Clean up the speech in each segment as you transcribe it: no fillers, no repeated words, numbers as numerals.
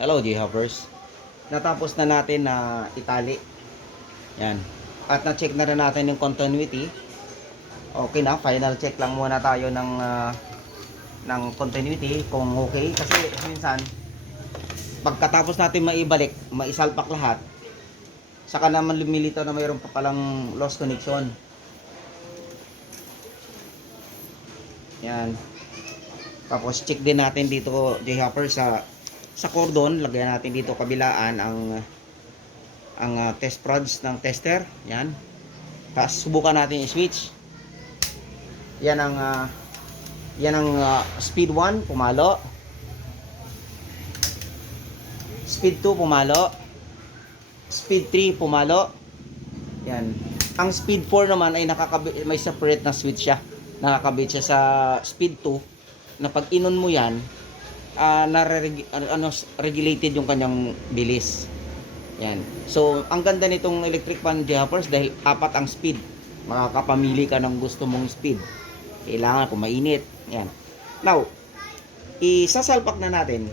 Hello J-Hoppers. Natapos na natin na itali. Yan. At na-check na rin natin yung continuity. Okay na, final check lang muna tayo ng continuity kung okay. Kasi minsan, pagkatapos natin maibalik, maisalpak lahat, saka naman lumilitaw na mayroon pa palang lost connection. Yan. Tapos check din natin dito J-Hoppers sa cordon, lagyan natin dito kabilaan ang test prods ng tester. Yan. Tapos subukan natin i-switch. Yan ang speed 1 pumalo. Speed 2 pumalo. Speed 3 pumalo. Yan. Ang speed 4 naman ay may separate na switch siya. Nakakabit siya sa speed 2 na pag inon mo yan, regulated yung kanyang bilis. Yan. So, ang ganda nitong electric fan J-Hoppers dahil apat ang speed. Makakapamili ka ng gusto mong speed. Kailangan kung mainit. Yan. Now, isasalpak na natin.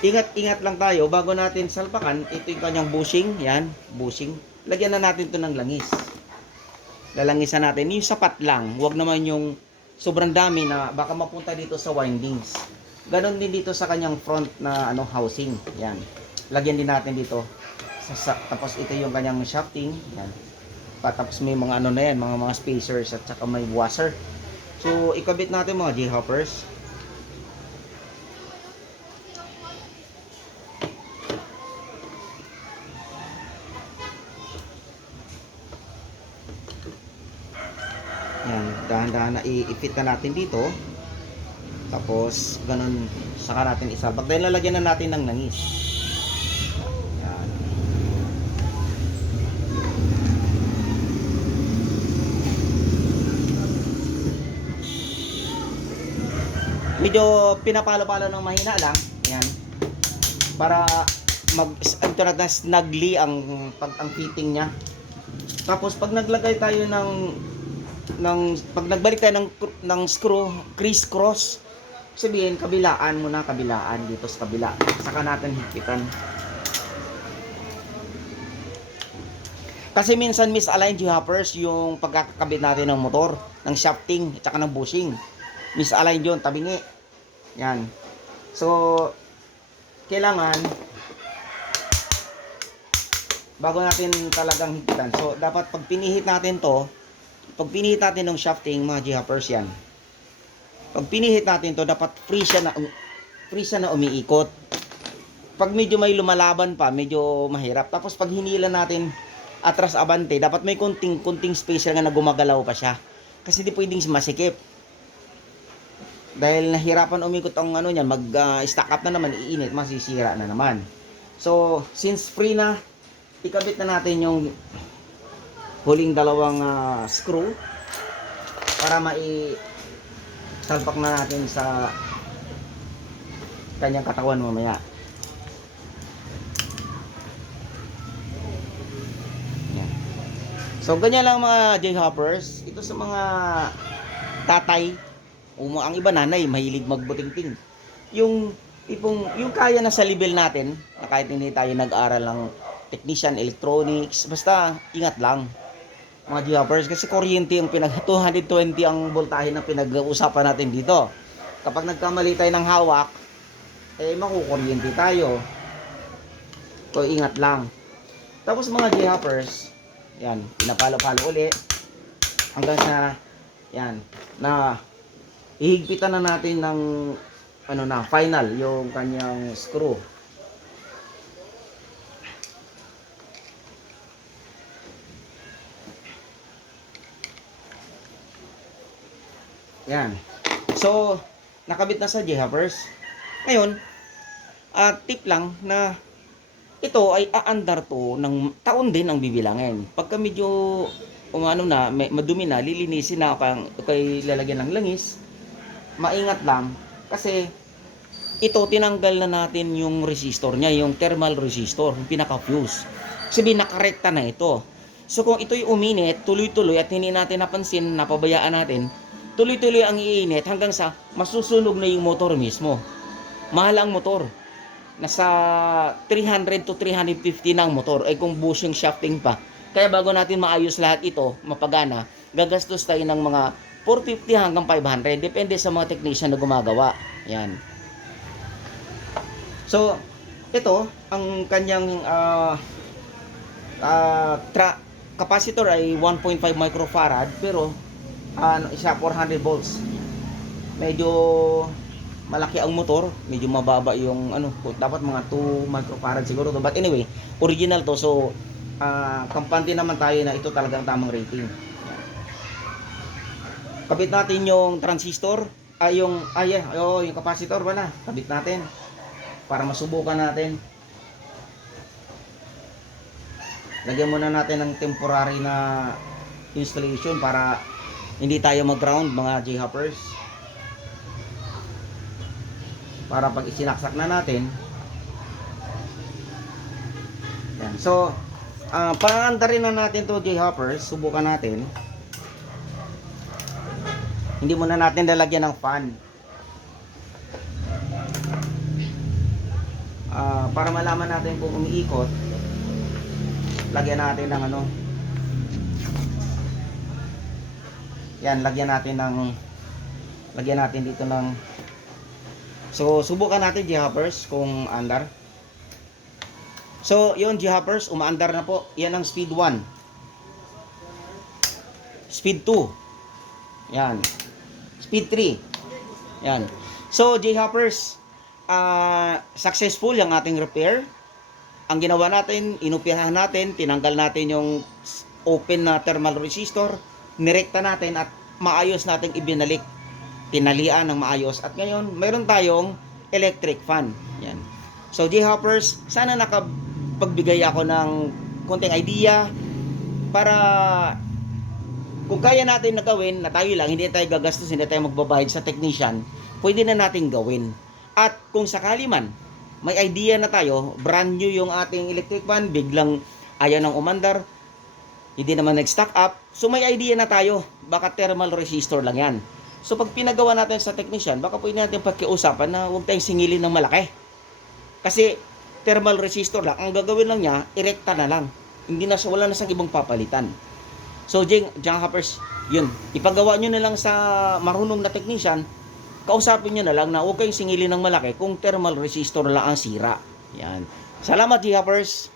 Ingat-ingat lang tayo bago natin salpakan. Ito yung kanyang bushing. Yan, bushing. Lagyan na natin to ng langis. Lalangisan natin. Yung sapat lang. Huwag naman yung sobrang dami na baka mapunta dito sa windings. Ganon din dito sa kanyang front na housing. Yan. Lagyan din natin dito. Tapos ito yung kanyang shafting. Yan. Tapos may mga na yan, mga spacers at saka may washer. So ikabit natin mga J-Hoppers. Yan, dahan-dahan na i-fit na natin dito. Tapos ganun saka natin isalpak. Dahil lalagyan na natin ng langis. Yan. Medyo pinapalo-palo ng mahina lang. Yan. Para ito na snugly ang fitting niya. Tapos pag naglagay tayo pag nagbalik tayo ng screw, criss-cross, sabihin kabilaan muna, kabilaan dito sa kabila, saka natin higitan. Kasi minsan misalign J-Hoppers yung pagkakabit natin ng motor, ng shafting at saka ng bushing. Misalign yun, tabingi. Yan. So kailangan bago natin talagang higitan. So dapat pag pinihit natin to, pag pinihit natin ng shafting mga J-Hoppers yan. Pag pinihit natin to, dapat free siya na umiikot. Pag medyo may lumalaban pa, medyo mahirap. Tapos pag hinila natin atras abante, dapat may kunting space lang na gumagalaw pa siya. Kasi hindi pwedeng masikip. Dahil nahirapan umikot ang niyan, mag-stack up na naman, iinit, masisira na naman. So, since free na, ikabit na natin yung huling dalawang screw para salpak na natin sa kanyang katawan mamaya. Yan. So ganyan lang mga J-Hoppers. Ito sa mga tatay, ang iba nanay, mahilig magbutingting. Yung kaya na sa level natin, na kahit hindi tayo nag-aral ng technician, electronics, basta ingat lang mga J-Hoppers, kasi kuryente yung 220 ang voltahe na pinag-uusapan natin dito. Kapag nagkamali tayo ng hawak, makukuryente tayo. So ingat lang. Tapos mga J-Hoppers, yan, pinapalo-palo uli hanggang sa yan, na ihigpitan na natin ng final yung kanyang screw. Yan. So, nakabit na sa J-Hoppers. Ngayon, tip lang na ito ay aandar to ng taon din ang bibilangin. Pagka medyo madumi na, lilinisin na kay lalagyan ng langis. Maingat lang kasi ito tinanggal na natin yung resistor niya, yung thermal resistor, yung pinaka-fuse. Sabihin nakarekta na ito. So kung ito'y uminit, tuloy-tuloy at hindi natin napansin, napabayaan natin, tuloy-tuloy ang iinit hanggang sa masusunog na yung motor mismo. mahal ang motor. Nasa 300 to 350 na ang motor. Kung bushing shafting pa. Kaya bago natin maayos lahat ito, mapagana, gagastos tayo ng mga 450 hanggang 500. Depende sa mga technician na gumagawa. Yan. So, ito, ang kanyang capacitor ay 1.5 microfarad, pero isa 400 volts. Medyo malaki ang motor, medyo mababa yung dapat mga 2 microfarad siguro to. But anyway, original to, so kampante naman tayo na ito talagang tamang rating. Kabit natin yung transistor, yung capacitor pala. Kabit natin para masubukan natin. Lagyan muna natin ng temporary na installation para hindi tayo mag-ground, mga J-hoppers. Para pag isinaksak na natin. Yan. So, paanda rin na natin to, J-hoppers. Subukan natin. Hindi muna natin lalagyan ng fan. Para malaman natin kung umiikot, lagyan natin ng yan, lagyan natin dito ng, so subukan natin, J-hoppers, kung andar. So yun, J-hoppers, umaandar na po. Yan ang speed 1, speed 2, yan, speed 3, yan. So J-hoppers, successful yung ating repair. Ang ginawa natin, inupihan natin, tinanggal natin yung open na thermal resistor, nirekta natin at maayos natin ibinalik, tinalian ng maayos, at ngayon mayroon tayong electric fan. Yan. So J-hoppers, sana nakapagbigay ako ng konting idea para kung kaya natin na gawin, na tayo lang, hindi tayo gagastos, hindi tayo magbabayad sa technician, pwede na natin gawin. At kung sakali man, may idea na tayo, brand new yung ating electric fan, biglang ayaw nang umandar, hindi naman nag-stock up, so may idea na tayo, baka thermal resistor lang yan. So pag pinagawa natin sa technician, baka pwede natin pagkiusapan na huwag tayong singilin ng malaki. Kasi thermal resistor lang, ang gagawin lang niya, irekta na lang. Wala na siyang ibang papalitan. So J-hoppers, yun, ipagawa nyo na lang sa marunong na technician, kausapin nyo na lang na huwag kayong singilin ng malaki kung thermal resistor lang ang sira. Yan. Salamat, J-hoppers!